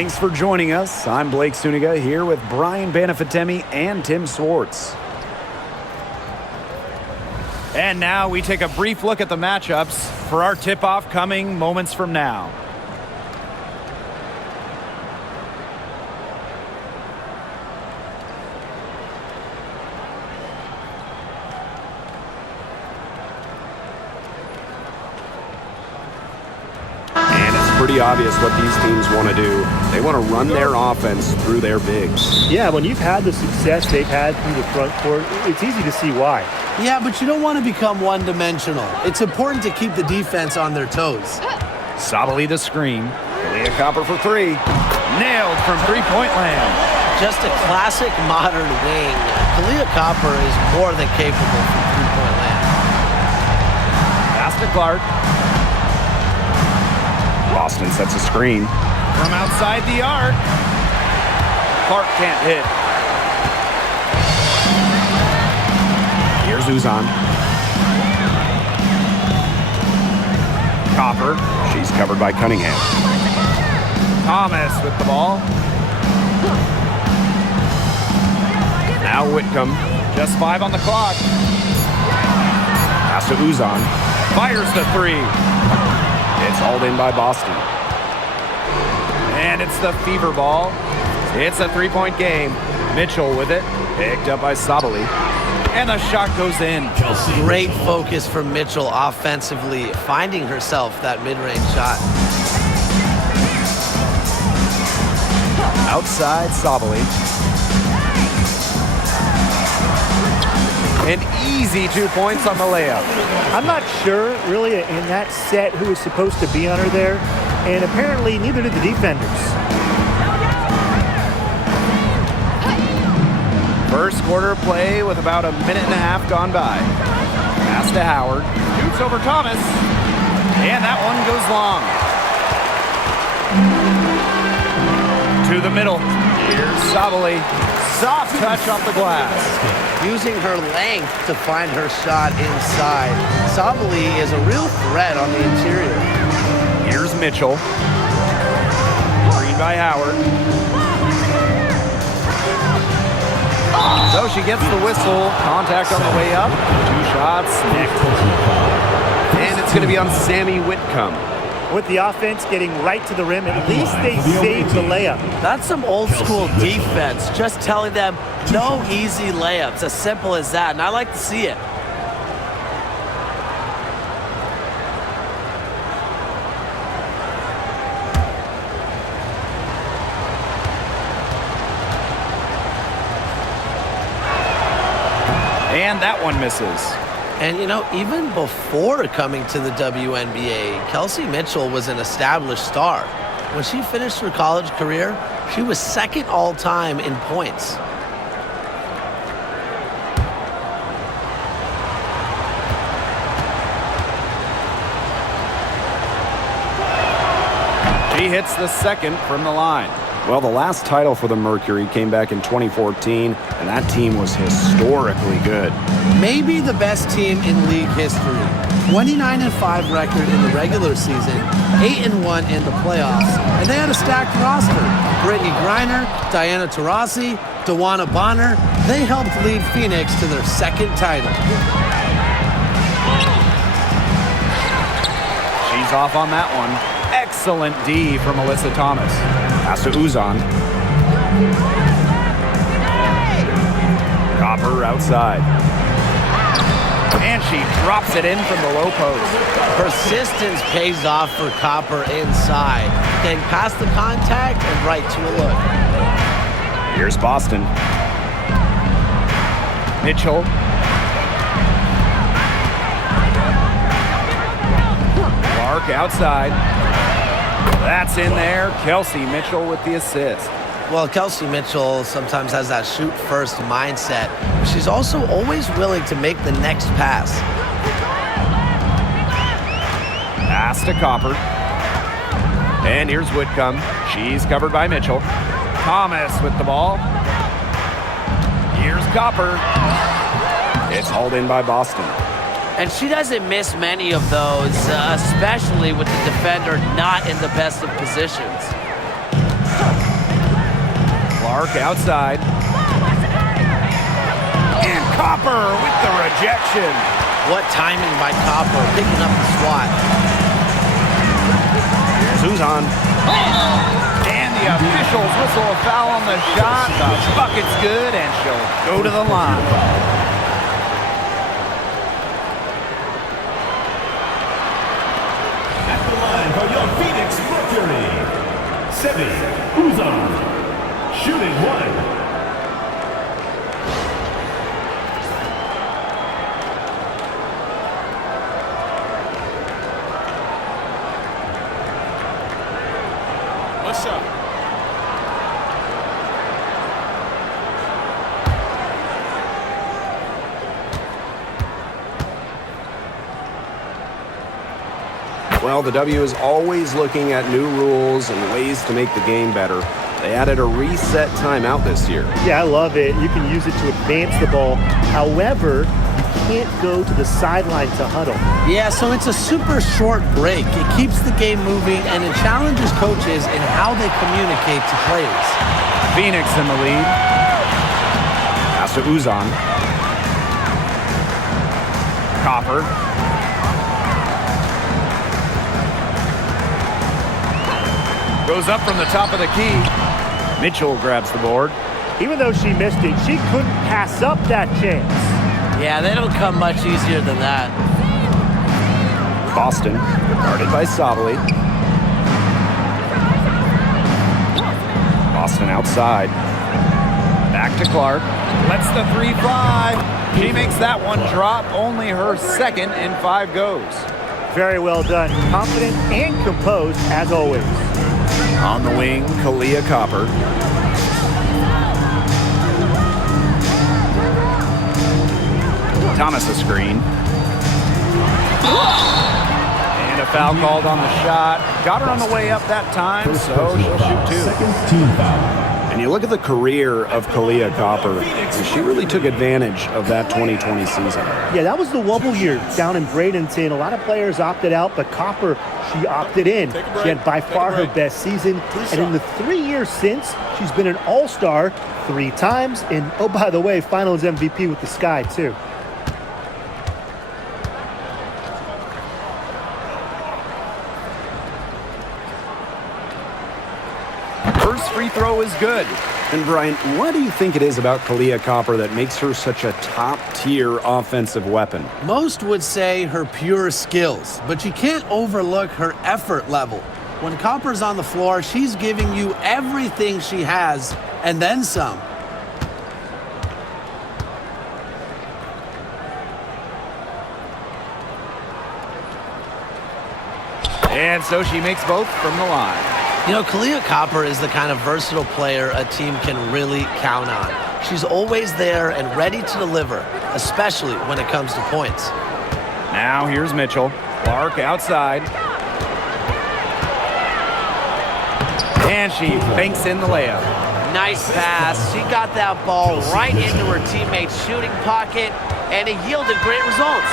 Thanks for joining us. I'm Blake Suniga here with Brian Banafitemi and Tim Swartz. And now we take a brief look at the matchups for our tip-off coming moments from now. Pretty obvious what these teams want to do. They want to run their offense through their bigs. Yeah, when you've had the success they've had through the front court, it's easy to see why. Yeah, but you don't want to become one-dimensional. It's important to keep the defense on their toes. Sabally the screen. Leah Copper for three. Nailed from three-point land. Just a classic modern wing. Kalia Copper is more than capable from three-point land. Pass to Clark. Boston sets a screen. From outside the arc. Clark can't hit. Here's Uzan. Copper. She's covered by Cunningham. Thomas with the ball. Now Whitcomb. Just 5 on the clock. Pass to Uzan. Fires the three. It's hauled in by Boston. And it's the fever ball. It's a three-point game. Mitchell with it. Picked up by Sabally. And the shot goes in. Great focus from Mitchell offensively, finding herself that mid-range shot. Outside Sabally. An easy 2 points on the layup. I'm not sure, really, in that set who was supposed to be on her there, and apparently neither did the defenders. First quarter play with about a minute and a half gone by. Pass to Howard. Shoots over Thomas. And that one goes long. To the middle. Here's Sabally. Soft touch off the glass. Using her length to find her shot inside. Sabally is a real threat on the interior. Here's Mitchell. Screen by Howard. So she gets the whistle. Contact on the way up. 2 shots. And it's going to be on Sammy Whitcomb. With the offense getting right to the rim, at least they saved the layup. That's some old school defense. Just telling them no easy layups. As simple as that. And I like to see it. And that one misses. And, you know, even before coming to the WNBA, Kelsey Mitchell was an established star. When she finished her college career, she was second all-time in points. She hits the second from the line. Well, the last title for the Mercury came back in 2014, and that team was historically good. Maybe the best team in league history. 29-5 record in the regular season, 8-1 in the playoffs, and they had a stacked roster. Brittany Griner, Diana Taurasi, Dewana Bonner, they helped lead Phoenix to their second title. She's off on that one. Excellent D from Alyssa Thomas. Pass to Uzan. Copper outside. And she drops it in from the low post. Persistence pays off for Copper inside. Getting past the contact and right to a look. Here's Boston. Mitchell. Clark outside. That's in there. Kelsey Mitchell with the assist. Well, Kelsey Mitchell sometimes has that shoot-first mindset. She's also always willing to make the next pass. Pass to Copper. And here's Whitcomb. She's covered by Mitchell. Thomas with the ball. Here's Copper. It's hauled in by Boston. And she doesn't miss many of those, especially with the defender not in the best of positions. Clark outside. And Copper with the rejection. What timing by Copper, picking up the swat. Here's Uzan. And the officials whistle a foul on the shot. The bucket's good, and she'll go to the line. For your Phoenix Mercury, Sebi Uzan, shooting 1. What's up? Well, the W is always looking at new rules and ways to make the game better. They added a reset timeout this year. Yeah, I love it. You can use it to advance the ball. However, you can't go to the sideline to huddle. Yeah, so it's a super short break. It keeps the game moving, and it challenges coaches in how they communicate to players. Phoenix in the lead. Pass to Uzan. Copper. Goes up from the top of the key. Mitchell grabs the board. Even though she missed it, she couldn't pass up that chance. Yeah, they don't come much easier than that. Boston, guarded by Sabali. Boston outside. Back to Clark. Lets the 3 fly. She makes that one drop. Only her second in 5 goes. Very well done. Confident and composed as always. On the wing, Kalia Copper. Thomas a screen. And a foul called on the shot. Got her on the way up that time, so she'll shoot 2. Second team foul. And you look at the career of Kalia Copper, and she really took advantage of that 2020 season. Yeah, that was the wobble year down in Bradenton. A lot of players opted out, but Copper, she opted in. She had by far her best season. And in the 3 years since, she's been an all-star 3 times. And, oh, by the way, finals MVP with the Sky, too. First free throw is good. And Brian, what do you think it is about Kalia Copper that makes her such a top-tier offensive weapon? Most would say her pure skills, but you can't overlook her effort level. When Copper's on the floor, she's giving you everything she has, and then some. And so she makes both from the line. You know, Kalia Copper is the kind of versatile player a team can really count on. She's always there and ready to deliver, especially when it comes to points. Now here's Mitchell. Clark outside. And she banks in the layup. Nice pass. She got that ball right into her teammate's shooting pocket, and it yielded great results.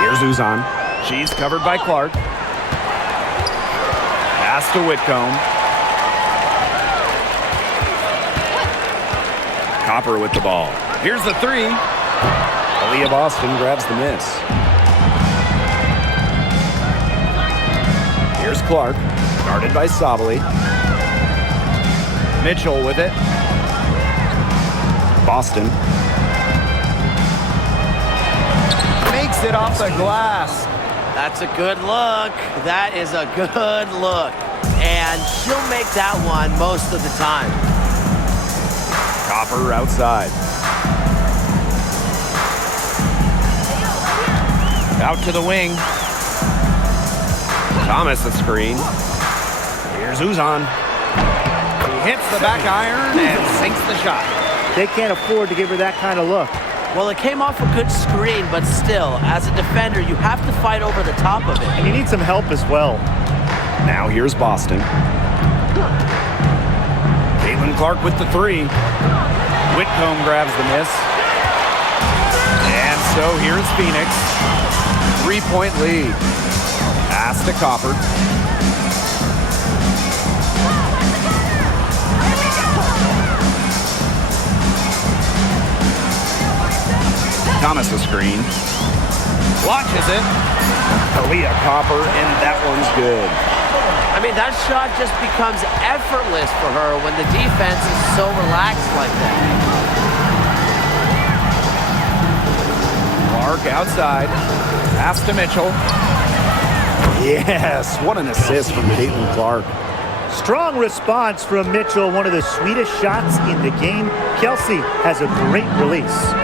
Here's Uzan. She's covered by Clark. Pass to Whitcomb. Copper with the ball. Here's the 3. Aaliyah Boston grabs the miss. Here's Clark, guarded by Sabali. Mitchell with it. Boston. Makes it off the glass. That's a good look. That is a good look. And she'll make that one most of the time. Copper outside. Out to the wing. Thomas a screen. Here's Uzan. He hits the back iron and sinks the shot. They can't afford to give her that kind of look. Well, it came off a good screen, but still, as a defender, you have to fight over the top of it. And you need some help as well. Now here's Boston. Caitlin Clark with the 3. Whitcomb grabs the miss. And so here's Phoenix. 3-point lead. Pass to Copper. Thomas a screen. Launches it. Kalia Copper, and that one's good. I mean, that shot just becomes effortless for her when the defense is so relaxed like that. Clark outside. Pass to Mitchell. Yes, what an assist from Caitlin-Clark. Strong response from Mitchell, one of the sweetest shots in the game. Kelsey has a great release.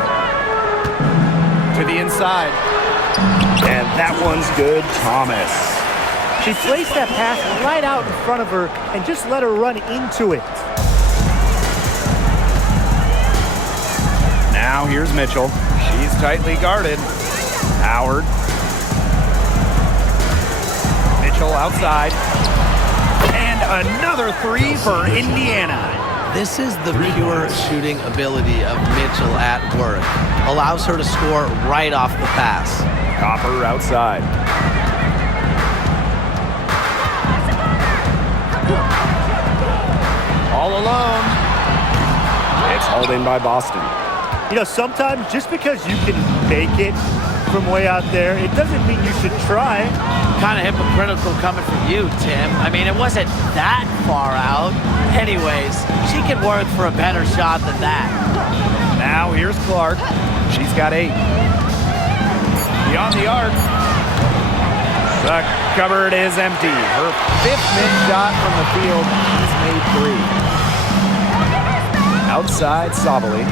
To the inside. And that one's good, Thomas. She placed that pass right out in front of her and just let her run into it. Now here's Mitchell. She's tightly guarded. Howard. Mitchell outside. And another three for Indiana. This is the pure shooting ability of Mitchell at work. Allows her to score right off the pass. Copper outside. All alone. It's hauled in by Boston. You know, sometimes just because you can make it from way out there, it doesn't mean you should try. Kind of hypocritical coming from you, Tim. I mean, it wasn't that far out. Anyways, she can work for a better shot than that. Now here's Clark. She's got 8. Beyond the arc. The cupboard is empty. Her 5th mid shot from the field. She's made 3. Outside, Sabali.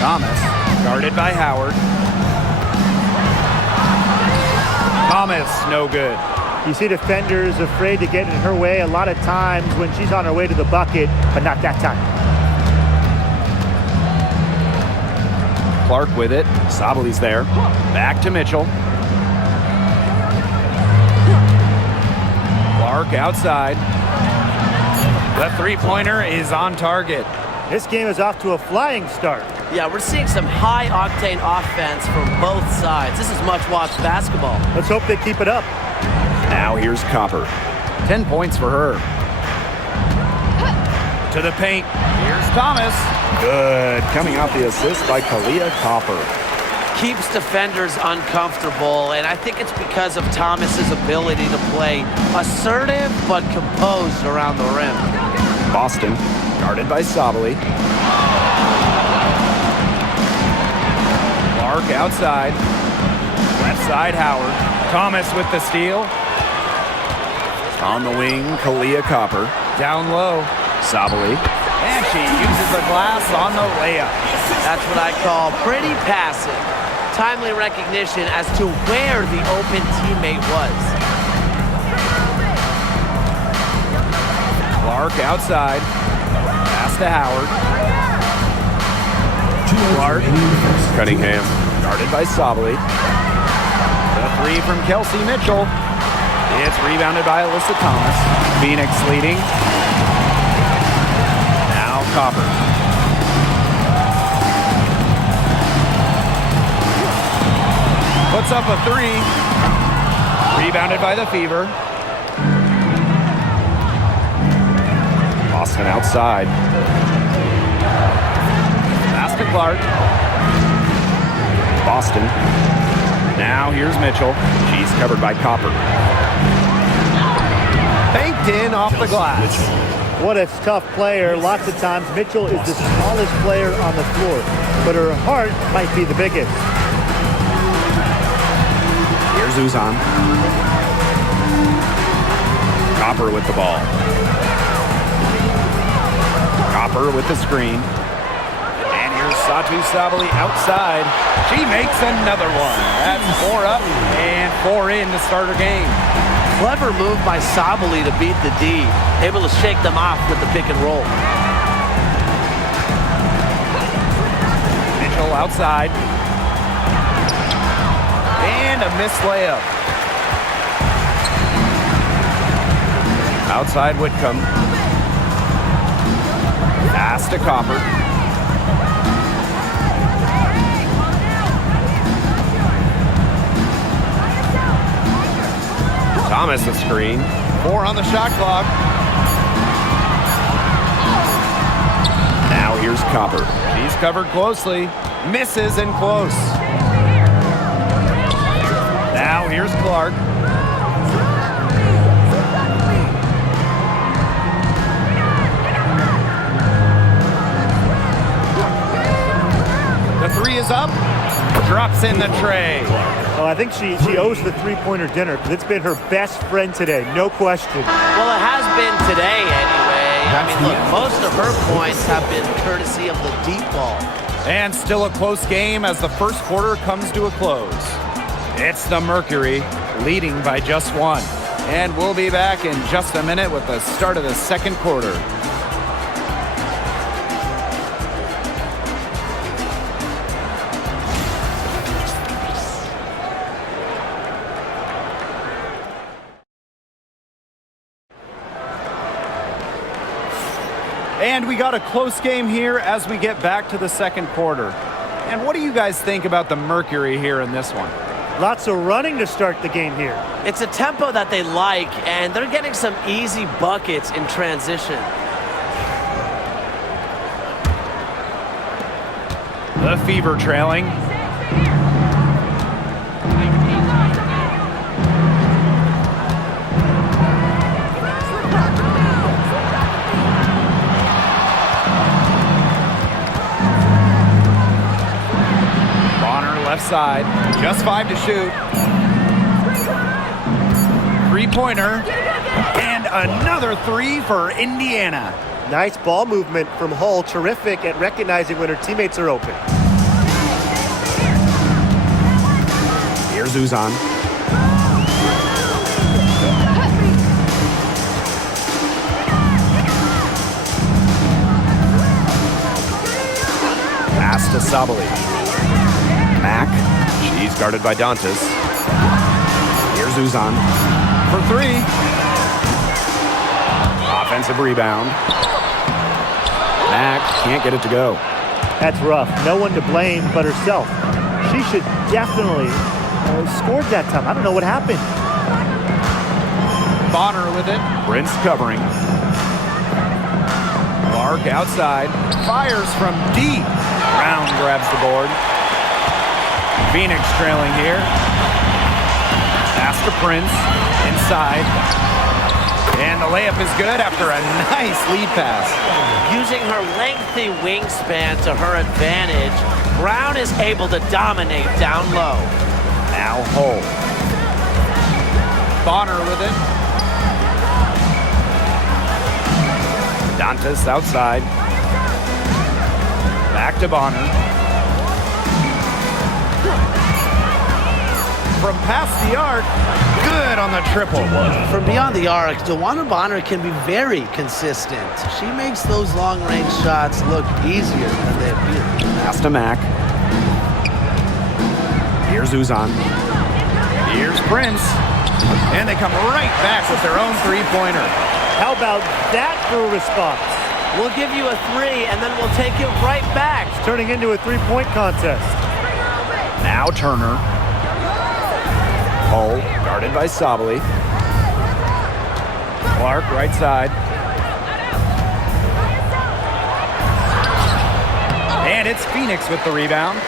Thomas, guarded by Howard. Thomas, no good. You see defenders afraid to get in her way a lot of times when she's on her way to the bucket, but not that time. Clark with it. Sabali's there. Back to Mitchell. Clark outside. The three-pointer is on target. This game is off to a flying start. Yeah, we're seeing some high-octane offense from both sides. This is much-watched basketball. Let's hope they keep it up. Now here's Copper. 10 points for her. To the paint. Here's Thomas. Good. Coming off the assist by Kalia Copper. Keeps defenders uncomfortable, and I think it's because of Thomas's ability to play assertive but composed around the rim. Boston, guarded by Sabali. Clark outside. Left side, Howard. Thomas with the steal. On the wing, Kalia Copper. Down low, Sabali. And she uses the glass on the layup. That's what I call pretty passive. Timely recognition as to where the open teammate was. Clark outside. Pass to Howard. Clark. Cunningham. Guarded by Sabali. The three from Kelsey Mitchell. It's rebounded by Alyssa Thomas. Phoenix leading. Now Copper. Puts up a 3. Rebounded by the Fever. Boston outside. Pass to Clark. Boston. Now here's Mitchell. She's covered by Copper. Banked in off the glass. What a tough player. Lots of times Mitchell is the smallest player on the floor, but her heart might be the biggest. Here's Uzan. Copper with the ball. Copper with the screen. And here's Satu Sabali outside. She makes another one. That's 4 up and 4 in to start her game. Clever move by Sabali to beat the D. Able to shake them off with the pick and roll. Mitchell outside. And a missed layup. Outside Whitcomb. Pass to Copper. Thomas a screen. 4 on the shot clock. Now here's Copper. He's covered closely. Misses and close. Now here's Clark. The three is up. Drops in the tray. Oh, I think she owes the three-pointer dinner because it's been her best friend today, no question. Well, it has been today anyway. I mean, look, most of her points have been courtesy of the deep ball. And still a close game as the first quarter comes to a close. It's the Mercury leading by just one. And we'll be back in just a minute with the start of the second quarter. And we got a close game here as we get back to the second quarter. And what do you guys think about the Mercury here in this one? Lots of running to start the game here. It's a tempo that they like, and they're getting some easy buckets in transition. The Fever trailing. Left side, just 5 to shoot. Three-pointer, and another three for Indiana. Nice ball movement from Hull. Terrific at recognizing when her teammates are open. Here's Uzan. Pass to Sabali. Mack. She's guarded by Dantas. Here's Uzan. For three. Offensive rebound. Mack can't get it to go. That's rough. No one to blame but herself. She should definitely scored that time. I don't know what happened. Bonner with it. Prince covering. Clark outside. Fires from deep. Brown grabs the board. Phoenix trailing here. Pass to Prince. Inside. And the layup is good after a nice lead pass. Using her lengthy wingspan to her advantage, Brown is able to dominate down low. Now Hull. Bonner with it. Dantas outside. Back to Bonner. From past the arc, good on the triple. From beyond the arc, DeWanna Bonner can be very consistent. She makes those long-range shots look easier than they appear. Pass to Mack. Here's Uzan. Here's Prince. And they come right back with their own three-pointer. How about that for a response? We'll give you a three, and then we'll take it right back. It's turning into a three-point contest. Now Turner. Hull, guarded by Sabali. Clark, right side. And it's Phoenix with the rebound.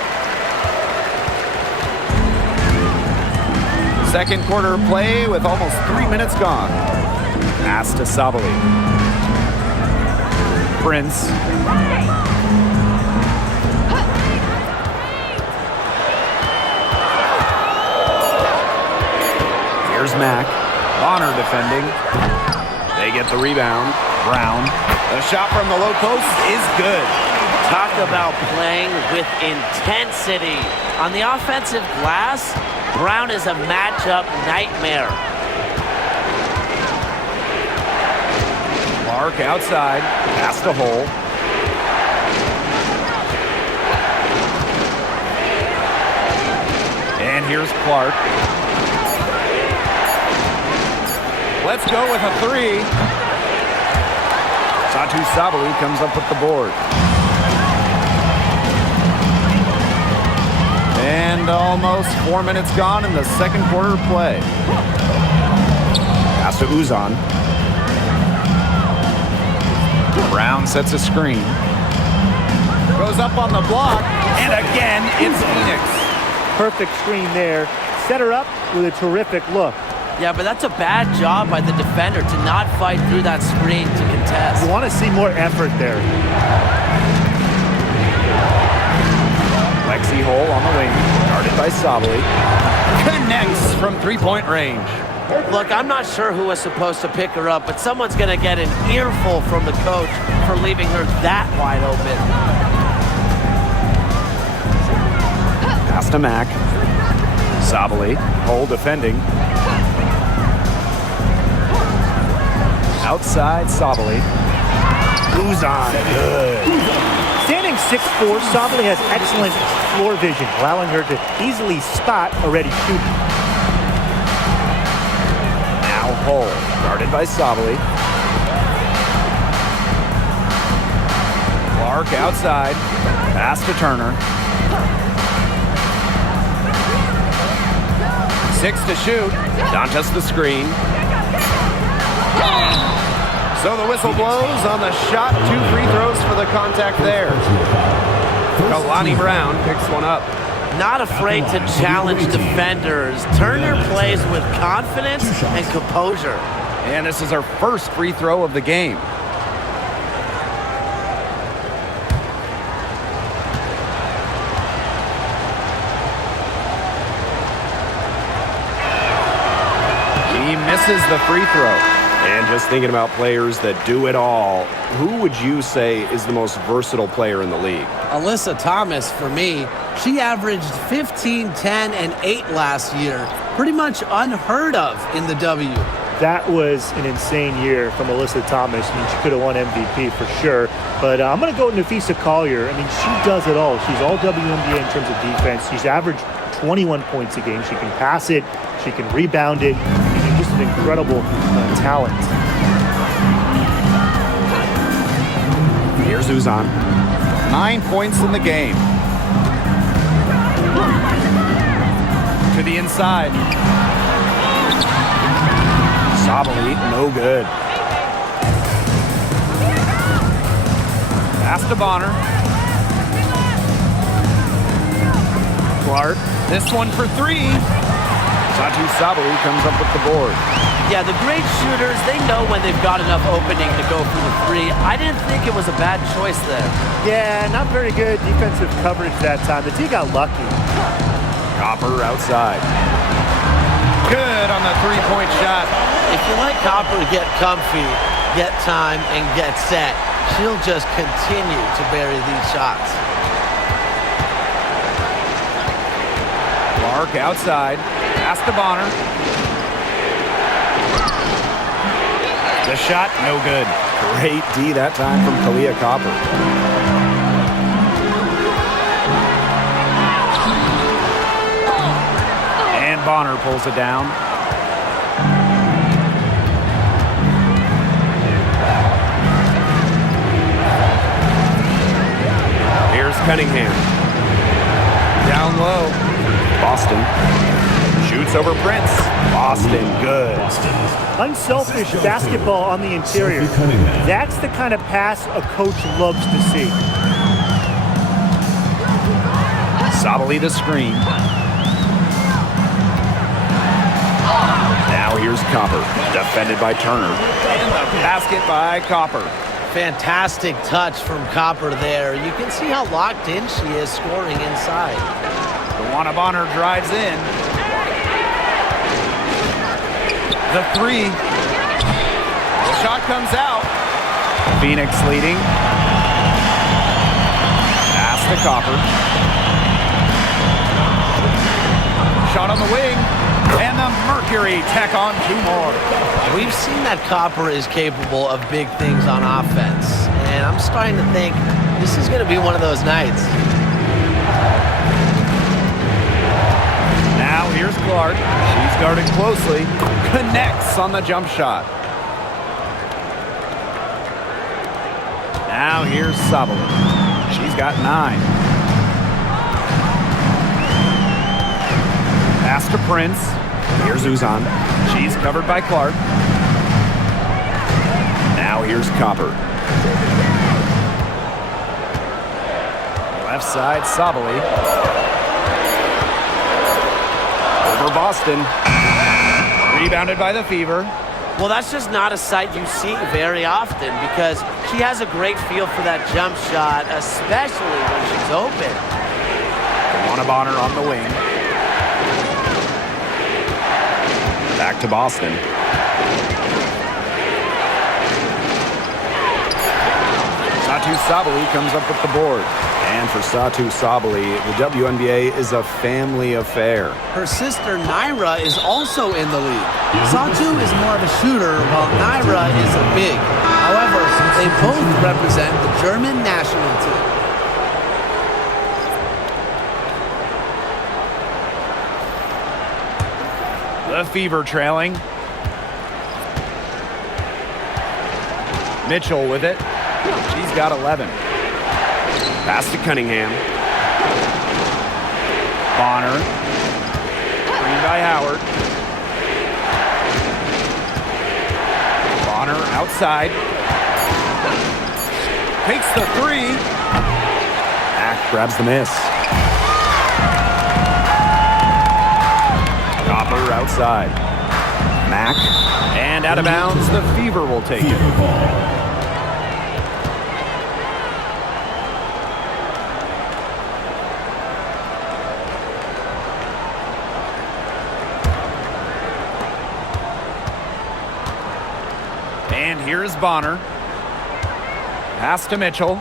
Second quarter play with almost 3 minutes gone. Pass to Sabali. Prince. Here's Mack. Bonner defending. They get the rebound. Brown. The shot from the low post is good. Talk about playing with intensity. On the offensive glass, Brown is a matchup nightmare. Clark outside. Pass to Hull. And here's Clark. Let's go with a three. Satu Sabali comes up with the board. And almost 4 minutes gone in the second quarter play. Pass to Uzan. Brown sets a screen. Goes up on the block. And again, it's Phoenix. Perfect screen there. Set her up with a terrific look. Yeah, but that's a bad job by the defender to not fight through that screen to contest. You want to see more effort there. Lexi Hole on the wing, guarded by Sabali. Connects from three-point range. Look, I'm not sure who was supposed to pick her up, but someone's going to get an earful from the coach for leaving her that wide open. Pass to Mack. Sabali, Hole defending. Outside Sabali. Uzan, good. Standing 6'4", Sabali has excellent floor vision, allowing her to easily spot a ready shooter. Now Hole, guarded by Sabali. Clark outside. Pass to Turner. 6 to shoot. Dantas the screen. So the whistle blows on the shot. 2 free throws for the contact there. Kalani Brown picks one up. Not afraid to challenge defenders. Turner plays with confidence and composure. And this is our first free throw of the game. He misses the free throw. And just thinking about players that do it all, who would you say is the most versatile player in the league? Alyssa Thomas, for me, she averaged 15, 10, and 8 last year. Pretty much unheard of in the W. That was an insane year from Alyssa Thomas. I mean, she could have won MVP for sure. But I'm going to go with Nafisa Collier. I mean, she does it all. She's all WNBA in terms of defense. She's averaged 21 points a game. She can pass it. She can rebound it. She's just an incredible talent. Here's Uzan. 9 points in the game. To the inside. Sabali, no good. Pass to Bonner. Clark. This one for 3. Satu Sabali comes up with the board. Yeah, the great shooters, they know when they've got enough opening to go for the 3. I didn't think it was a bad choice there. Yeah, not very good defensive coverage that time. The team got lucky. Copper outside. Good on the three-point shot. If you let Copper get comfy, get time, and get set, she'll just continue to bury these shots. Clark outside. Pass to Bonner. The shot, no good. Great D that time from Kalia Copper. And Bonner pulls it down. Here's Cunningham. Down low. Boston. Shoots over Prince. Boston, good. Unselfish basketball on the interior. That's the kind of pass a coach loves to see. Sabali the screen. Now here's Copper, defended by Turner. And the basket by Copper. Fantastic touch from Copper there. You can see how locked in she is scoring inside. DeWanna Bonner drives in. The 3. The shot comes out. Phoenix leading. Pass to Copper. Shot on the wing. And the Mercury tack on 2 more. We've seen that Copper is capable of big things on offense. And I'm starting to think this is going to be one of those nights. Now here's Clark. She's guarded closely. Connects on the jump shot. Now here's Sabali. She's got 9. Pass to Prince. Here's Uzan. She's covered by Clark. Now here's Copper. Left side, Sabali. Over Boston. Rebounded by the Fever. Well, that's just not a sight you see very often because she has a great feel for that jump shot, especially when she's open. Bonner on the wing. Back to Boston. Satu Sabali comes up with the board. And for Satu Sabali, the WNBA is a family affair. Her sister Naira is also in the league. Satu is more of a shooter, while Naira is a big. However, they both represent the German national team. The Fever trailing. Mitchell with it. She's got 11. Pass to Cunningham. Bonner. Screen by Howard. Bonner outside. Takes the three. Mack grabs the miss. Copper outside. Mack. And out of bounds, the Fever will take it. Fever ball. And here's Bonner. Pass to Mitchell.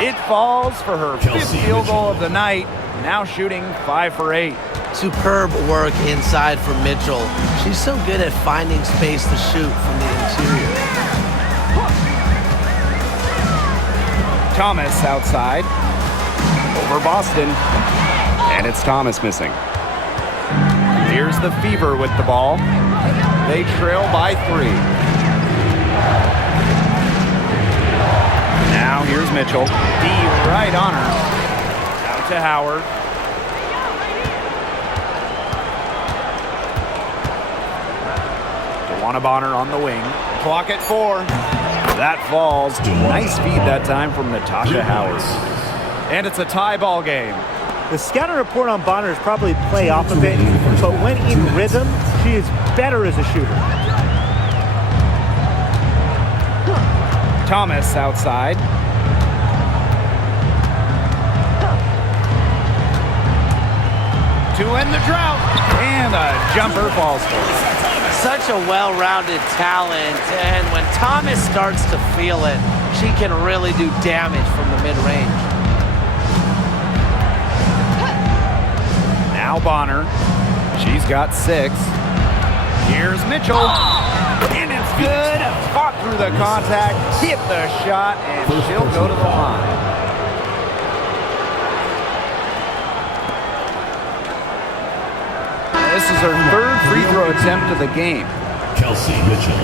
It falls for her fifth field goal of the night. Now shooting 5 for 8. Superb work inside for Mitchell. She's so good at finding space to shoot from the interior. Thomas outside. Over Boston. And it's Thomas missing. Here's the Fever with the ball. They trail by 3. Now here's Mitchell. D right on her. Out to Howard. DeWanna Bonner on the wing. Clock at 4. That falls. Nice feed that time from Natasha Howard. And it's a tie ball game. The scouting report on Bonner is probably play off a bit, but when in rhythm, she is better as a shooter. Thomas outside. To end the drought. And a jumper falls for her. Such a well-rounded talent, and when Thomas starts to feel it, she can really do damage from the mid-range. Now Bonner. She's got 6. Here's Mitchell. And it's good. Fought through the contact, hit the shot, and she'll go to the line. This is her 3rd free throw attempt of the game. Kelsey Mitchell.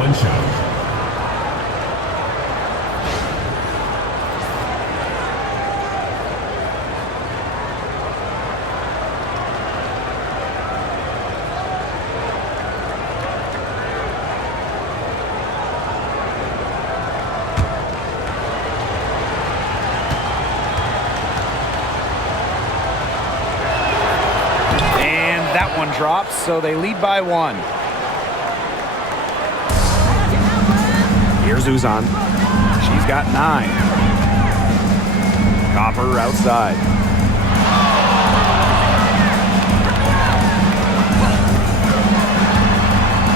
1 shot. Drops, so they lead by 1. Here's Uzan. She's got 9. Copper outside.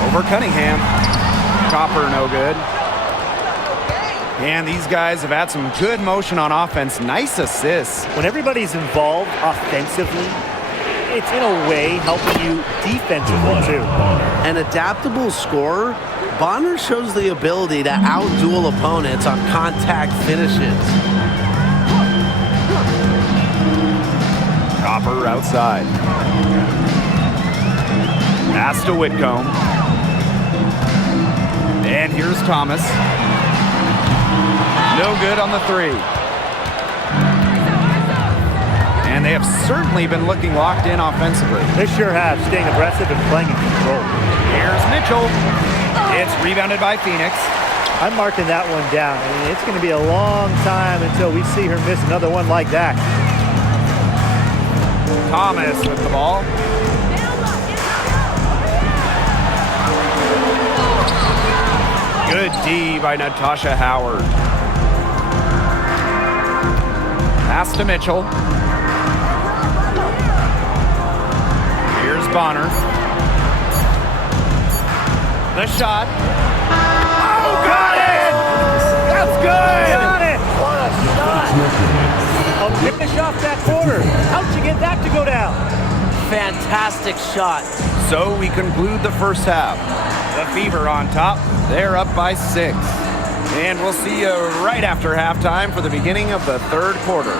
Over Cunningham. Copper no good. And these guys have had some good motion on offense. Nice assists. When everybody's involved offensively, it's in a way helping you defensively too. An adaptable scorer, Bonner shows the ability to outduel opponents on contact finishes. Copper outside. Pass to Whitcomb. And here's Thomas. No good on the 3. And they have certainly been looking locked in offensively. They sure have, staying aggressive and playing in control. Here's Mitchell. It's rebounded by Phoenix. I'm marking that one down. I mean, it's going to be a long time until we see her miss another one like that. Thomas with the ball. Good D by Natasha Howard. Pass to Mitchell. Here's Bonner. The shot. Oh, got it! That's good! Got it! What a shot! I'll finish off that quarter. How'd you get that to go down? Fantastic shot. So we conclude the first half. The Fever on top. They're up by 6. And we'll see you right after halftime for the beginning of the third quarter.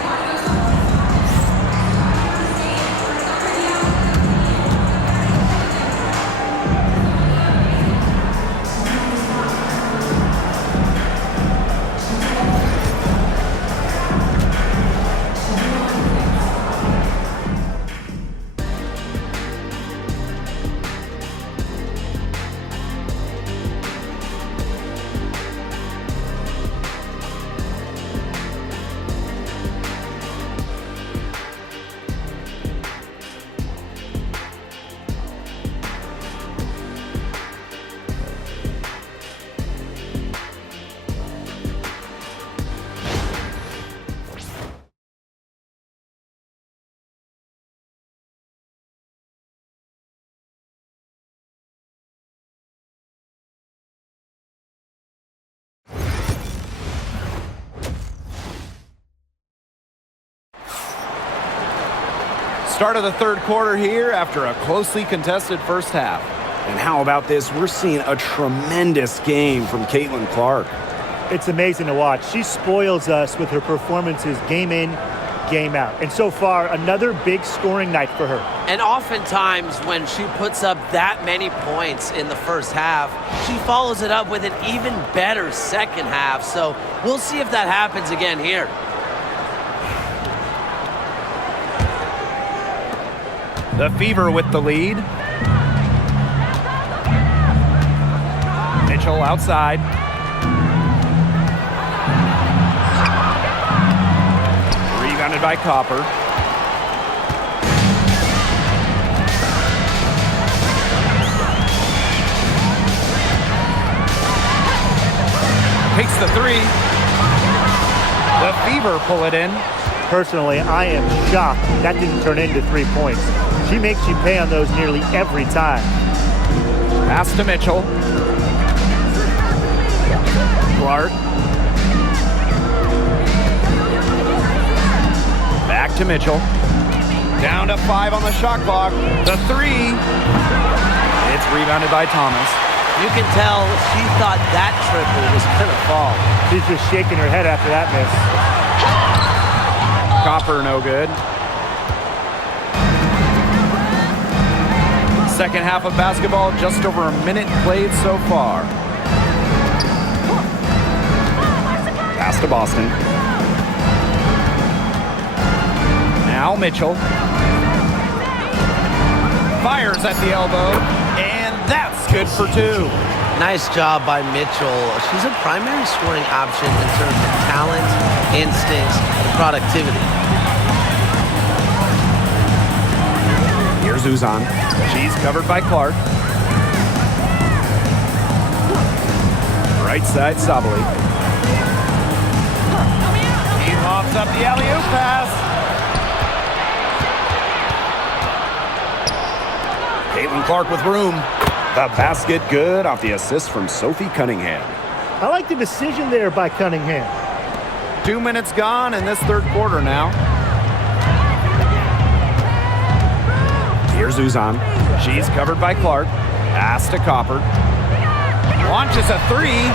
Start of the third quarter here after a closely contested first half. And how about this? We're seeing a tremendous game from Caitlin-Clark. It's amazing to watch. She spoils us with her performances game in, game out. And so far, another big scoring night for her. And oftentimes when she puts up that many points in the first half, she follows it up with an even better second half. So we'll see if that happens again here. The Fever with the lead. Mitchell outside. Rebounded by Copper. Takes the three. The Fever pull it in. Personally, I am shocked that didn't turn into 3 points. She makes you pay on those nearly every time. Pass to Mitchell. Clark. Back to Mitchell. Down to 5 on the shot clock. The three. It's rebounded by Thomas. You can tell she thought that triple was going to fall. She's just shaking her head after that miss. Copper no good. Second half of basketball, just over a minute played so far. Pass to Boston. Now Mitchell. Fires at the elbow, and that's good for 2. Nice job by Mitchell. She's a primary scoring option in terms of talent, instincts, and productivity. Here's Uzan. She's covered by Clark. Right side, Sabali. He lofts up the alley-oop pass. Caitlin-Clark with room. The basket good off the assist from Sophie Cunningham. I like the decision there by Cunningham. 2 minutes gone in this third quarter now. Here's Uzan. She's covered by Clark. Pass to Copper. Launches a three.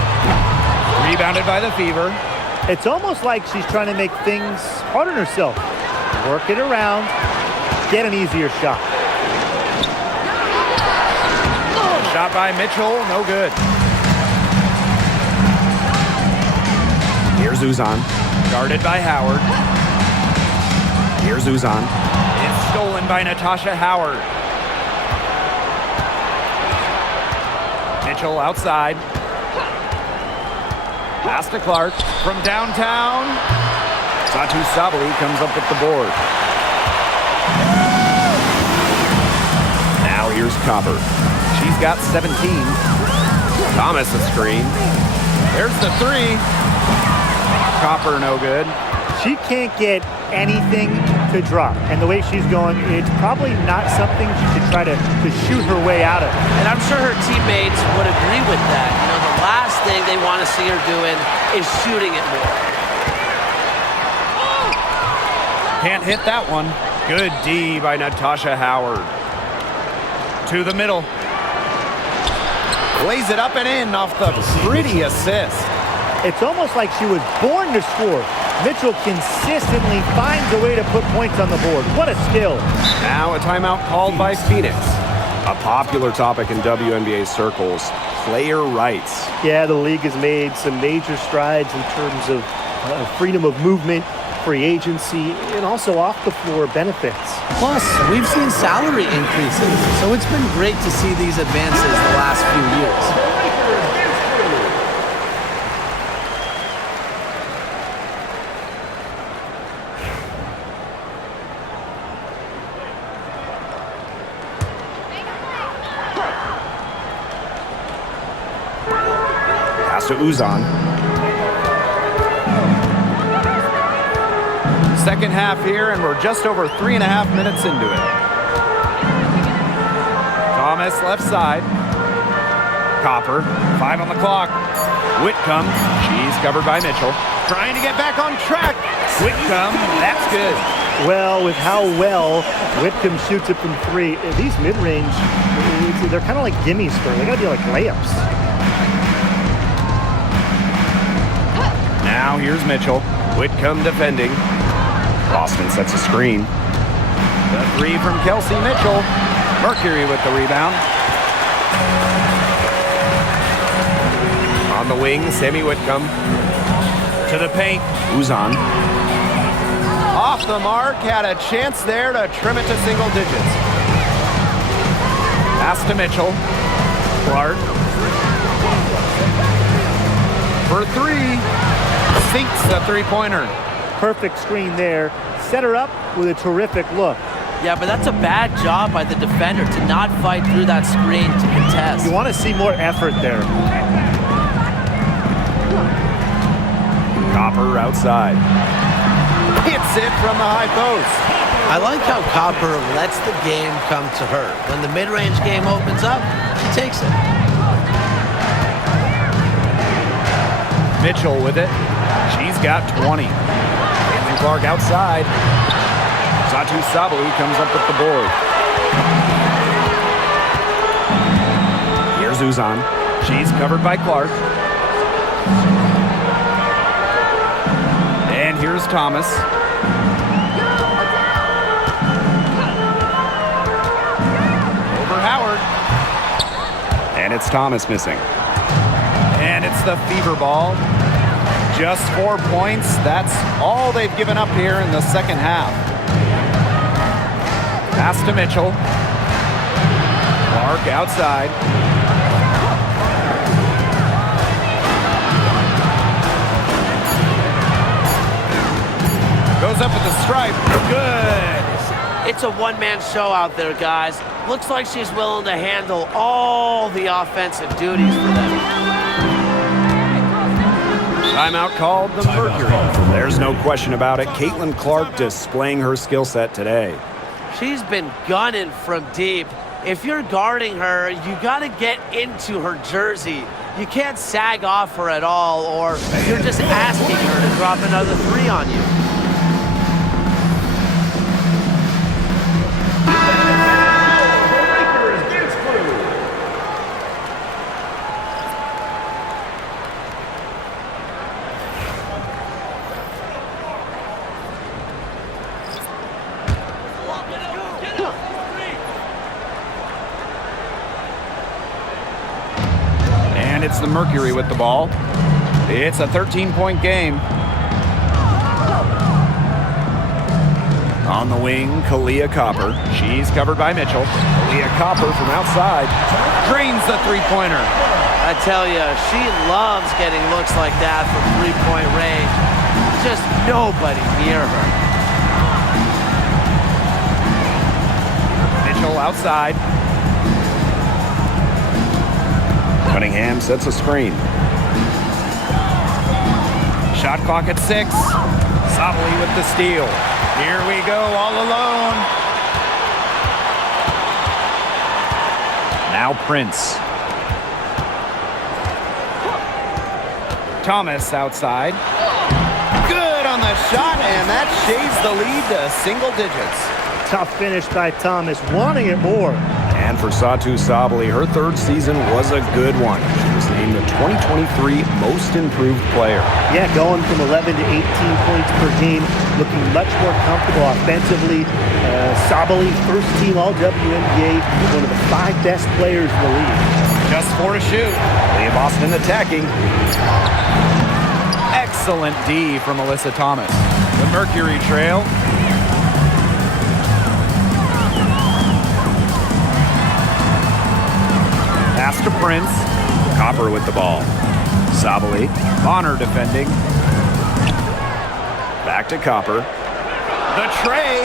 Rebounded by the Fever. It's almost like she's trying to make things hard on herself. Work it around, get an easier shot. Shot by Mitchell, no good. Here's Uzan. Guarded by Howard. Here's Uzan. It's stolen by Natasha Howard. Mitchell outside. Pass to Clark from downtown. Satu Sabali comes up with the board. Now here's Copper. She's got 17. Thomas a screen. There's the three. Copper no good. She can't get anything to drop. And the way she's going, it's probably not something she should try to shoot her way out of. And I'm sure her teammates would agree with that. You know, the last thing they want to see her doing is shooting it more. Can't hit that one. Good D by Natasha Howard. To the middle. Lays it up and in off the pretty assist. It's almost like she was born to score. Mitchell consistently finds a way to put points on the board. What a skill. Now a timeout called by Phoenix. A popular topic in WNBA circles, player rights. Yeah, the league has made some major strides in terms of freedom of movement, free agency, and also off-the-floor benefits. Plus, we've seen salary increases, so it's been great to see these advances the last few years. To Uzan. Second half here, and we're just over 3.5 minutes into it. Thomas left side. Copper, 5 on the clock. Whitcomb, she's covered by Mitchell. Trying to get back on track. Whitcomb, that's good. Well, with how well Whitcomb shoots it from three, these mid-range, they're kind of like gimmies for her. They got to be like layups. Now here's Mitchell. Whitcomb defending. Boston sets a screen. The three from Kelsey Mitchell. Mercury with the rebound. On the wing, Sammy Whitcomb. To the paint. Uzan. Off the mark. Had a chance there to trim it to single digits. Pass to Mitchell. Clark. For three. Sinks the three-pointer. Perfect screen there. Set her up with a terrific look. Yeah, but that's a bad job by the defender to not fight through that screen to contest. You want to see more effort there. Copper outside. Hits it from the high post. I like how Copper lets the game come to her. When the mid-range game opens up, she takes it. Mitchell with it. She's got 20. Caitlin Clark outside. Satu Sabali comes up with the board. Here's Uzan. She's covered by Clark. And here's Thomas. Over Howard. And it's Thomas missing. And it's the fever ball. Just 4 points. That's all they've given up here in the second half. Pass to Mitchell. Clark outside. Goes up with the stripe. Good. It's a one-man show out there, guys. Looks like she's willing to handle all the offensive duties for them. Timeout called the Mercury. There's no question about it. Caitlin Clark displaying her skill set today. She's been gunning from deep. If you're guarding her, you got to get into her jersey. You can't sag off her at all, or you're just asking her to drop another three on you. It's the Mercury with the ball. It's a 13-point game. On the wing, Kalia Copper. She's covered by Mitchell. Kalia Copper from outside. Drains the three-pointer. I tell you, she loves getting looks like that from three-point range. Just nobody near her. Mitchell outside. Cunningham sets a screen. Shot clock at 6. Sabali with the steal. Here we go, all alone. Now Prince. Thomas outside. Good on the shot, and that shaves the lead to single digits. Tough finish by Thomas, wanting it more. And for Satou Sabally, her third season was a good one. She was named the 2023 Most Improved Player. Yeah, going from 11 to 18 points per game, looking much more comfortable offensively. Sabally, first team All-WNBA, one of the 5 best players in the league. Just 4 to shoot. Leah Boston attacking. Excellent D from Alyssa Thomas. The Mercury trail. Pass to Prince. Copper with the ball. Sabali. Bonner defending. Back to Copper. The tray.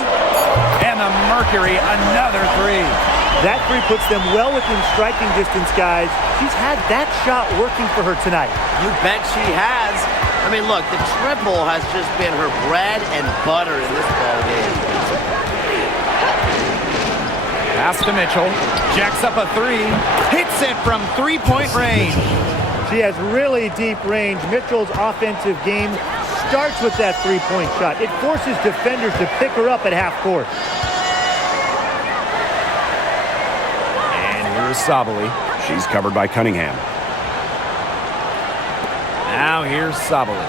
And the Mercury, another 3. That 3 puts them well within striking distance, guys. She's had that shot working for her tonight. You bet she has. I mean, look, the triple has just been her bread and butter in this ballgame. Pass to Mitchell. Jacks up a 3. Hits it from three-point range. She has really deep range. Mitchell's offensive game starts with that three-point shot. It forces defenders to pick her up at half court. And here's Sabali. She's covered by Cunningham. Now here's Sabali.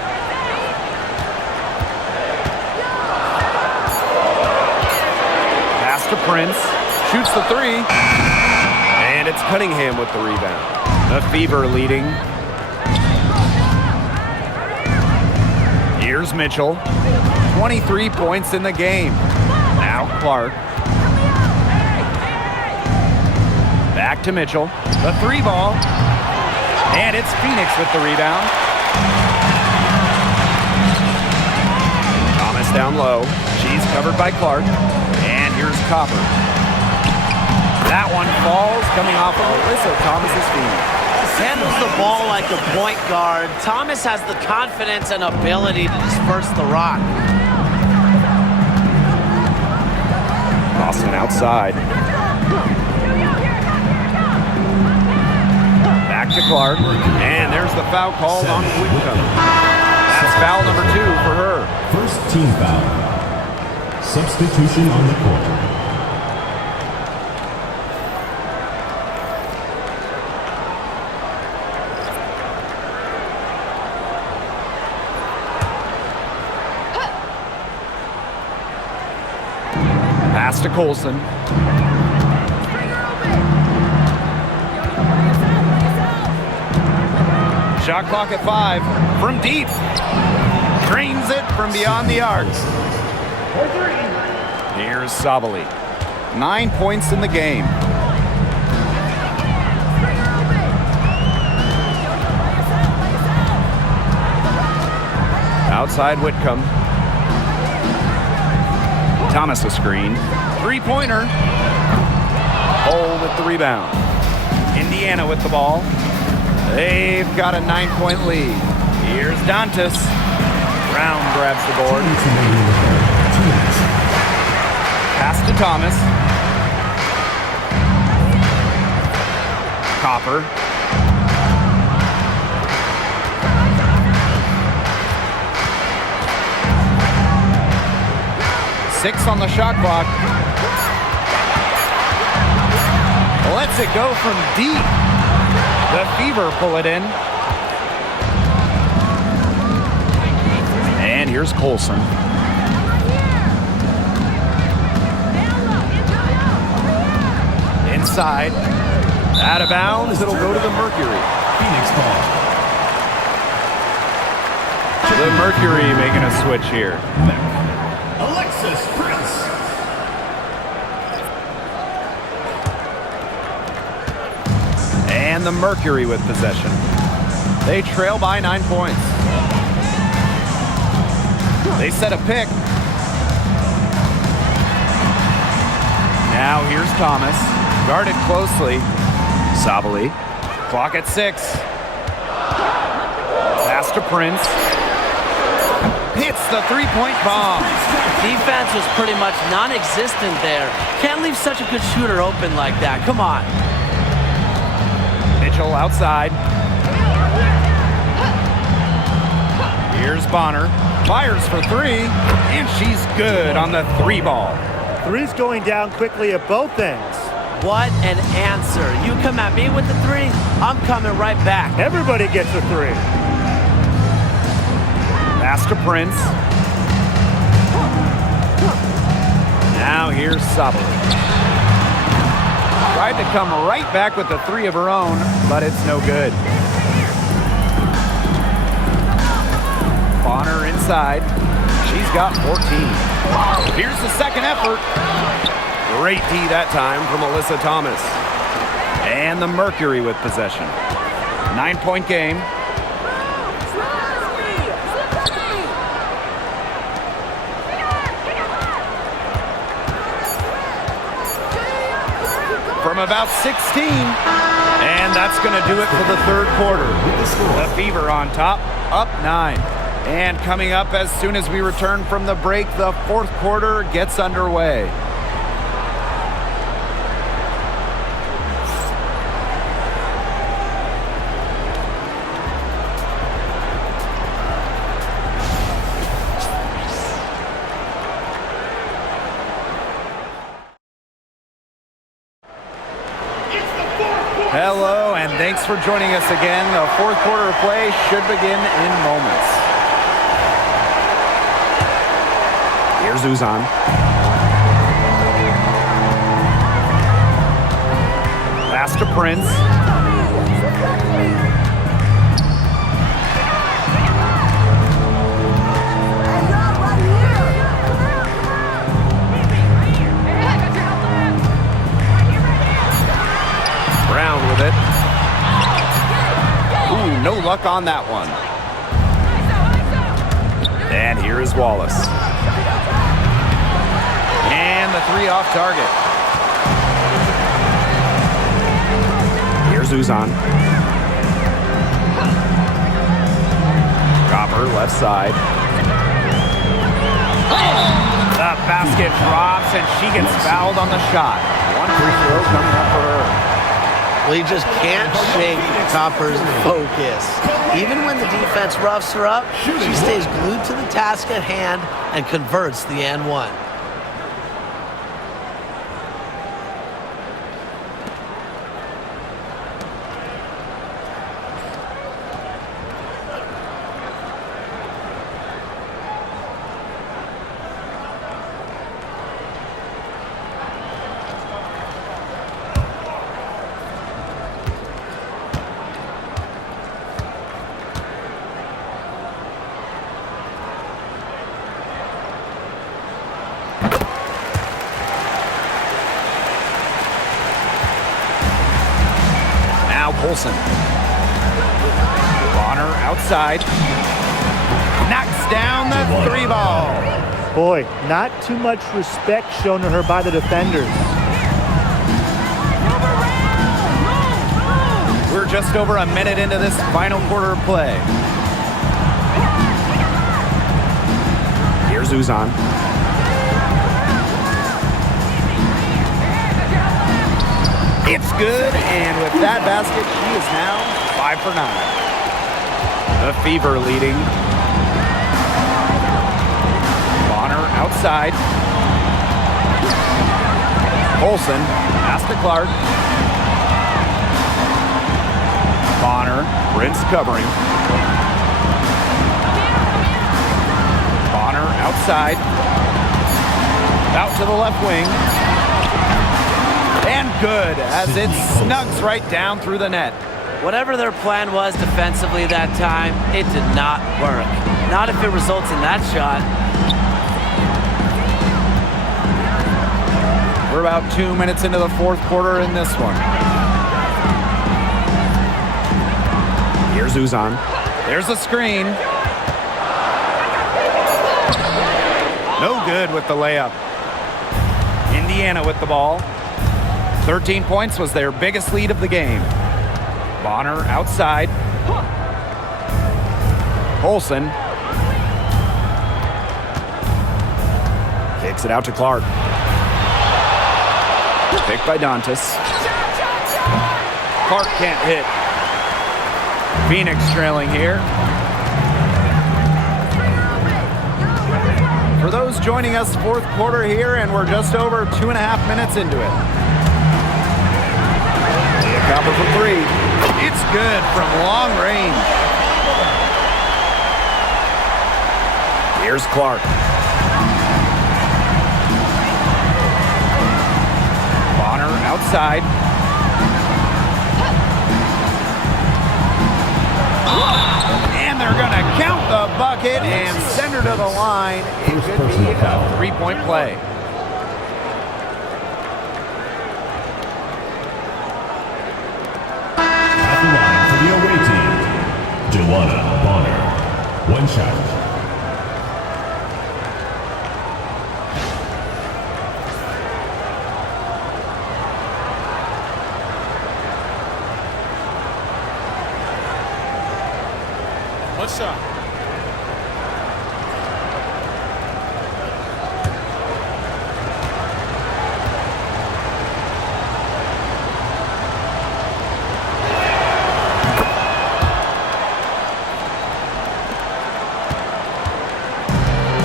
Pass to Prince. Shoots the 3. And it's Cunningham with the rebound. The Fever leading. Here's Mitchell. 23 points in the game. Now Clark. Back to Mitchell. The 3 ball. And it's Phoenix with the rebound. Thomas down low. She's covered by Clark. And here's Copper. That one falls, coming off of Alyssa Thomas's feet. Handles the ball like a point guard. Thomas has the confidence and ability to disperse the rock. Boston outside. Back to Clark. And there's the foul called on Whitcomb. That's foul number 2 for her. First team foul. Substitution on the court. Pass to Colson. Shot clock at 5. From deep. Drains it from beyond the arc. Here's Sabali. 9 points in the game. Outside Whitcomb. Thomas a screen. 3-pointer. Hole with the rebound. Indiana with the ball. They've got a 9-point lead. Here's Dantas. Brown grabs the board. Pass to Thomas. Copper. Six on the shot clock. Lets it go from deep. The Fever pull it in. And here's Colson. Inside. Out of bounds. It'll go to the Mercury. Phoenix ball. The Mercury making a switch here. Alexis Prince. And the Mercury with possession. They trail by 9 points. They set a pick. Now here's Thomas. Guarded closely. Sabali. Clock at 6. Pass to Prince. Hits the three-point bomb. Defense was pretty much non-existent there. Can't leave such a good shooter open like that. Come on. Mitchell outside. Here's Bonner. Fires for 3, and she's good on the 3 ball. Three's going down quickly at both ends. What an answer. You come at me with the 3, I'm coming right back. Everybody gets a 3. Pass to Prince. Now here's Sabali. Tried to come right back with the 3 of her own, but it's no good. Bonner inside. She's got 14. Here's the second effort. Great D that time from Alyssa Thomas. And the Mercury with possession. 9-point game. From about 16. And that's going to do it for the third quarter. The Fever on top, up 9. And coming up as soon as we return from the break, the fourth quarter gets underway. Hello, and thanks for joining us again. The fourth quarter of play should begin in moments. Here's Uzan. Pass to Prince. Brown with it. Ooh, no luck on that one. And here is Wallace. And the 3 off target. Here's Uzan. Copper left side. The basket drops and she gets fouled on the shot. 1 free throw coming up for her. Well, you just can't shake Copper's focus. Even when the defense roughs her up, she stays glued to the task at hand and converts the and 1. Olsen. Bonner outside. Knocks down the 3 ball. Boy, not too much respect shown to her by the defenders. We're just over a minute into this final quarter of play. Here's Uzan. It's good, and with that basket, she is now 5 for 9. The Fever leading. Bonner outside. Olsen, pass to Clark. Bonner, Prince covering. Bonner outside. Out to the left wing. And good, as it snugs right down through the net. Whatever their plan was defensively that time, it did not work. Not if it results in that shot. We're about 2 minutes into the fourth quarter in this one. Here's Uzan. There's a screen. No good with the layup. Indiana with the ball. 13 points was their biggest lead of the game. Bonner outside. Olsen. Kicks it out to Clark. Picked by Dantas. Clark can't hit. Phoenix trailing here. For those joining us, fourth quarter here, and we're just over 2.5 minutes into it. Copper for three. It's good from long range. Here's Clark. Bonner outside. And they're going to count the bucket and send her to the line. It should be a three-point play. At the line for the away team, Joanna Bonner. One shot.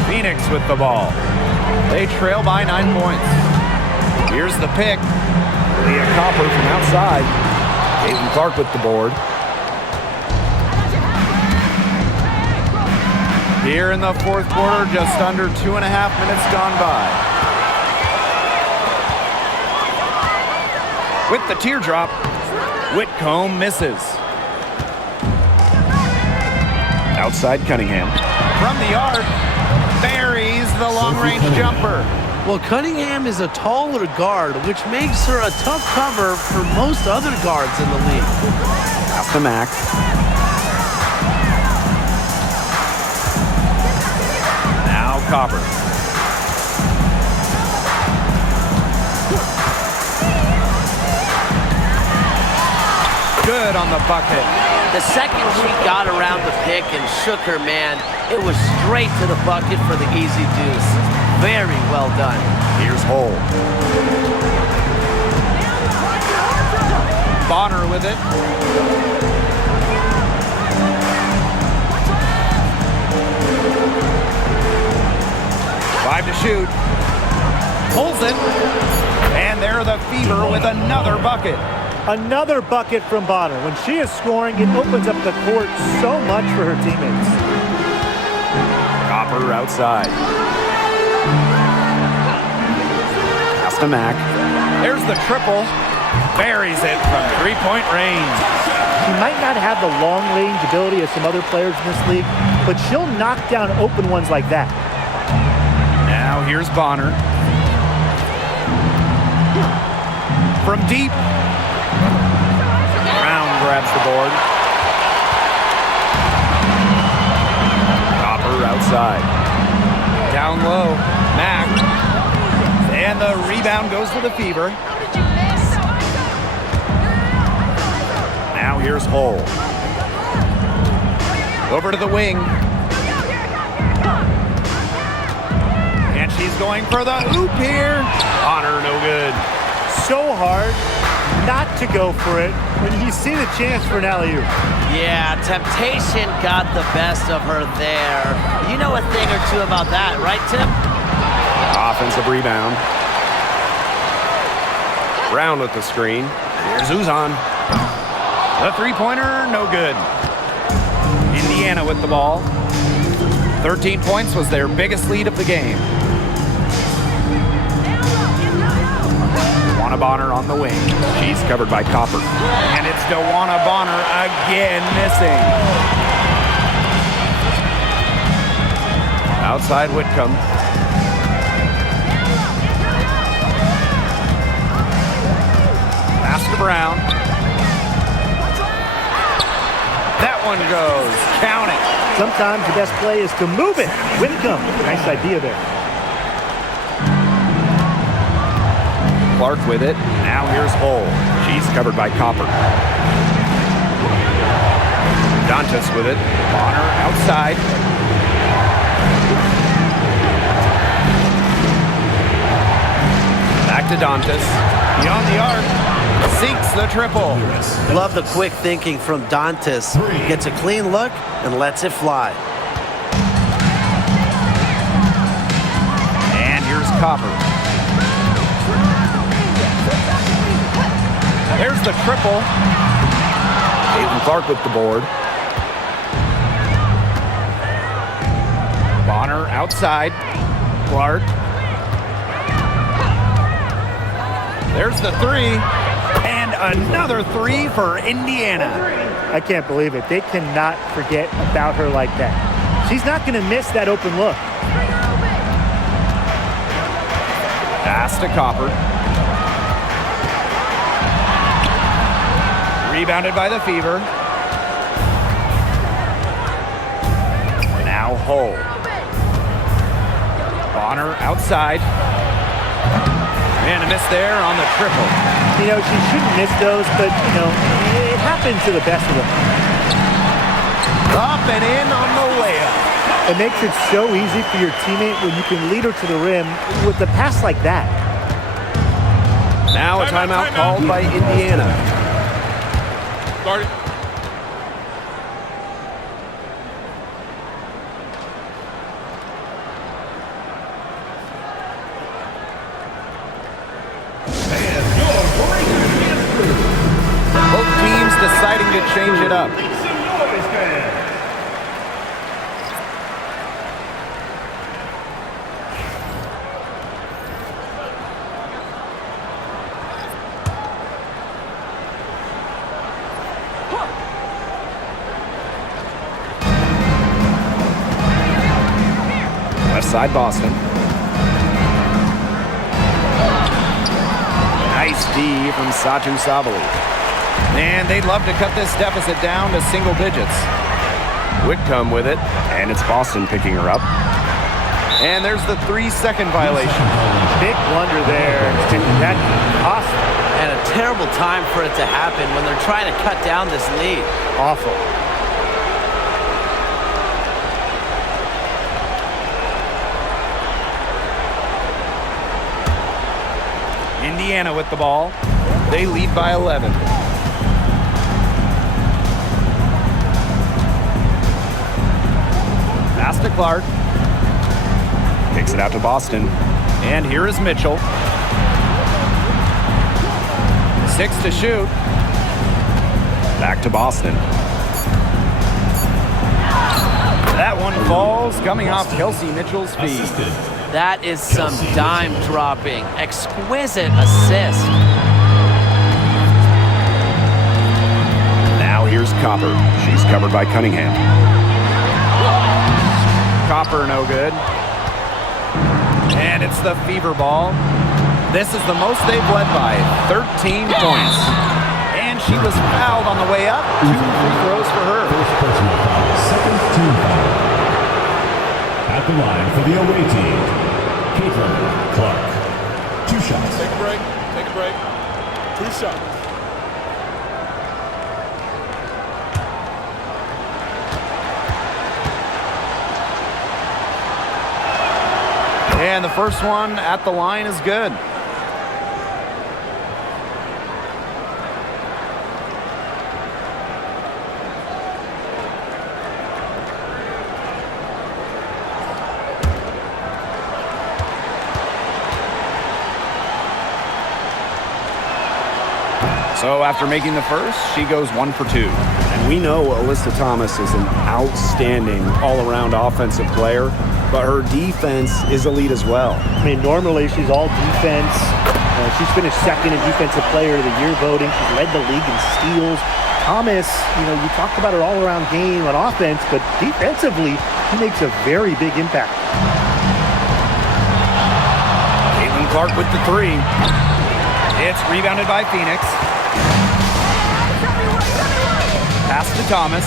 Phoenix with the ball. They trail by 9 points. Here's the pick. Leah Copper from outside. Caitlin Clark with the board. Here in the fourth quarter, just under 2.5 minutes gone by. With the teardrop, Whitcomb misses. Outside Cunningham. From the arc, buries the long-range jumper. Well, Cunningham is a taller guard, which makes her a tough cover for most other guards in the league. Pass to Mack. Now Copper. Good on the bucket. The second she got around the pick and shook her man, it was straight to the bucket for the easy deuce. Very well done. Here's Hole. Bonner with it. Five to shoot. Pulls it. And there the Fever with another bucket. Another bucket from Bonner. When she is scoring, it opens up the court so much for her teammates. Copper outside. Pass to Mack. There's the triple. Buries it from three-point range. She might not have the long-range ability of some other players in this league, but she'll knock down open ones like that. Now here's Bonner. From deep. Brown grabs the board. Copper outside. Down low. Mack. And the rebound goes to the Fever. Now here's Hole. Over to the wing. And she's going for the hoop here. Bonner, no good. So hard not to go for it when you see the chance for an alley-oop. Yeah, temptation got the best of her there. You know a thing or two about that, right, Tim? Offensive rebound. Brown with the screen. Here's Uzan. The three-pointer, no good. Indiana with the ball. 13 points was their biggest lead of the game. Dewana Bonner on the wing. She's covered by Copper. And it's Dewana Bonner again missing. Outside Whitcomb. Pass to Brown. That one goes. Count it. Sometimes the best play is to move it. Whitcomb, nice idea there. Clark with it. Now here's Hull. She's covered by Copper. Dantas with it. Bonner outside. Back to Dantas. Beyond the arc. Sinks the triple. Love the quick thinking from Dantas. Gets a clean look and lets it fly. And here's Copper. There's the triple. Caitlin Clark with the board. Bonner outside. Clark. There's the three. And another three for Indiana. I can't believe it. They cannot forget about her like that. She's not going to miss that open look. Pass to Copper. Rebounded by the Fever. Now Hull. Bonner outside. And a miss there on the triple. You know, she shouldn't miss those, but, you know, it happens to the best of them. Up and in on the layup. It makes it so easy for your teammate when you can lead her to the rim with a pass like that. Now a timeout called by Indiana. Start it. Both teams deciding to change it up. Left side Boston. Nice D from Satu Sabali. And they'd love to cut this deficit down to single digits. Whitcomb with it. And it's Boston picking her up. And there's the 3-second violation. Big blunder there. That cost And a terrible time for it to happen when they're trying to cut down this lead. awful. Indiana with the ball. They lead by 11. Pass to Clark. Kicks it out to Boston. And here is Mitchell. 6 to shoot. Back to Boston. That one falls, coming off Kelsey Mitchell's feet. Assisted. That is some dime dropping. Exquisite assist. Now here's Copper. She's covered by Cunningham. Copper no good. And it's the Fever ball. This is the most they've led by, 13 points. And she was fouled on the way up. 2 free throws for her. First personal foul, second team foul. At the line for the away team, Clark. 2 shots. Take a break. Take a break. 2 shots. And the first one at the line is good. So after making the first, she goes 1 for 2. And we know Alyssa Thomas is an outstanding all-around offensive player, but her defense is elite as well. I mean, normally she's all defense. She's finished second in Defensive Player of the Year voting. She's led the league in steals. Thomas, you know, you talked about her all-around game on offense, but defensively, he makes a very big impact. Caitlin Clark with the 3. It's rebounded by Phoenix. Pass to Thomas.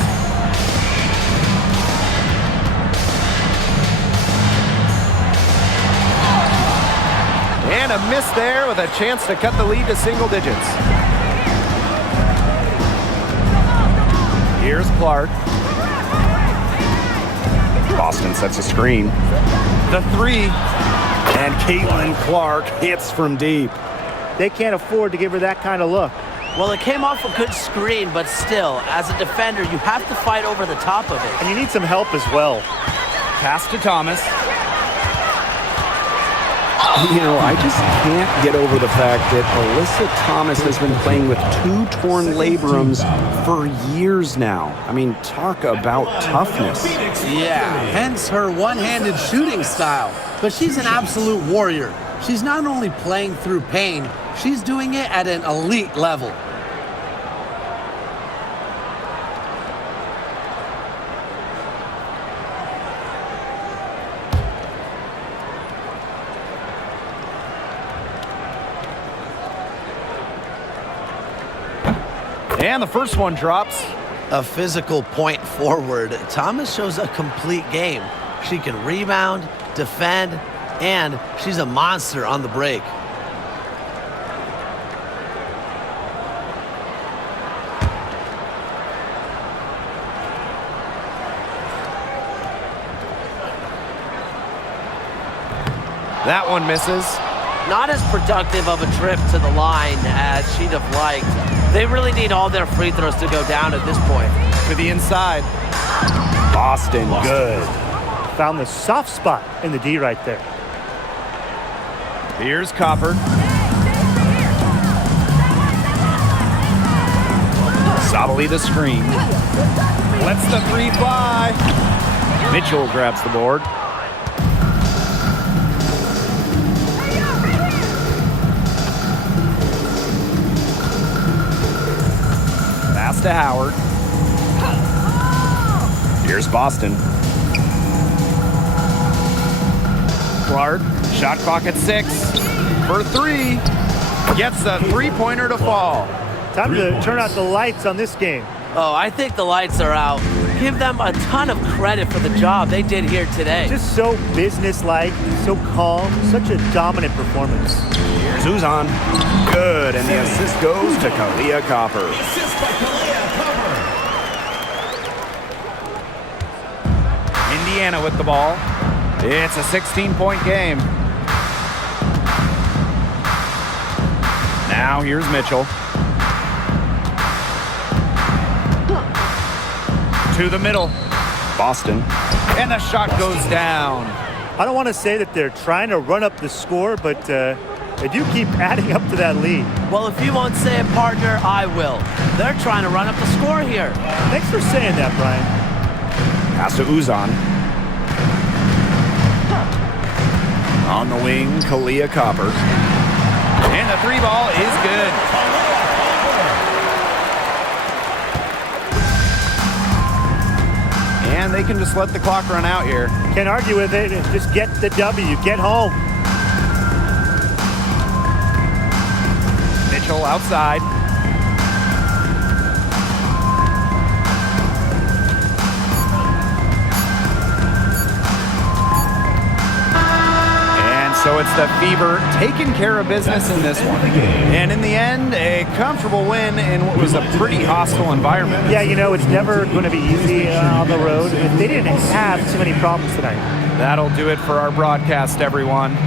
And a miss there with a chance to cut the lead to single digits. Here's Clark. Boston sets a screen. The three. And CaitlincLark hits from deep. They can't afford to give her that kind of look. Well, it came off a good screen, but still, as a defender, you have to fight over the top of it. And you need some help as well. Pass to Thomas. You know, I just can't get over the fact that Alyssa Thomas has been playing with 2 torn labrums for years now. I mean, talk about toughness. Yeah, hence her one-handed shooting style. But she's an absolute warrior. She's not only playing through pain, she's doing it at an elite level. And the first one drops. A physical point forward. Thomas shows a complete game. She can rebound, defend, and she's a monster on the break. That one misses. Not as productive of a trip to the line as she'd have liked. They really need all their free throws to go down at this point. To the inside. Boston, good. Found the soft spot in the D right there. Here's Copper. Sabali the screen. Lets the three fly. Mitchell grabs the board. Pass to Howard. Here's Boston. Clark, shot clock at 6 for 3. Gets the three-pointer to fall. Time to turn out the lights on this game. Oh, I think the lights are out. Give them a ton of credit for the job they did here today. Just so businesslike, so calm, such a dominant performance. Here's Uzan. Good, and the assist goes to Kahleah Copper. Indiana with the ball. It's a 16-point game. Now here's Mitchell. To the middle. Boston. And the shot goes down. I don't want to say that they're trying to run up the score, but they do keep adding up to that lead. Well, if you won't say it, partner, I will. They're trying to run up the score here. Thanks for saying that, Brian. Pass to Uzan. On the wing, Kahleah Copper. And the three ball is good. And they can just let the clock run out here. Can't argue with it. Just get the W. Get home. Mitchell outside. So it's the Fever taking care of business in this one. And in the end, a comfortable win in what was a pretty hostile environment. Yeah, you know, it's never going to be easy on the road. They didn't have too many problems tonight. That'll do it for our broadcast, everyone.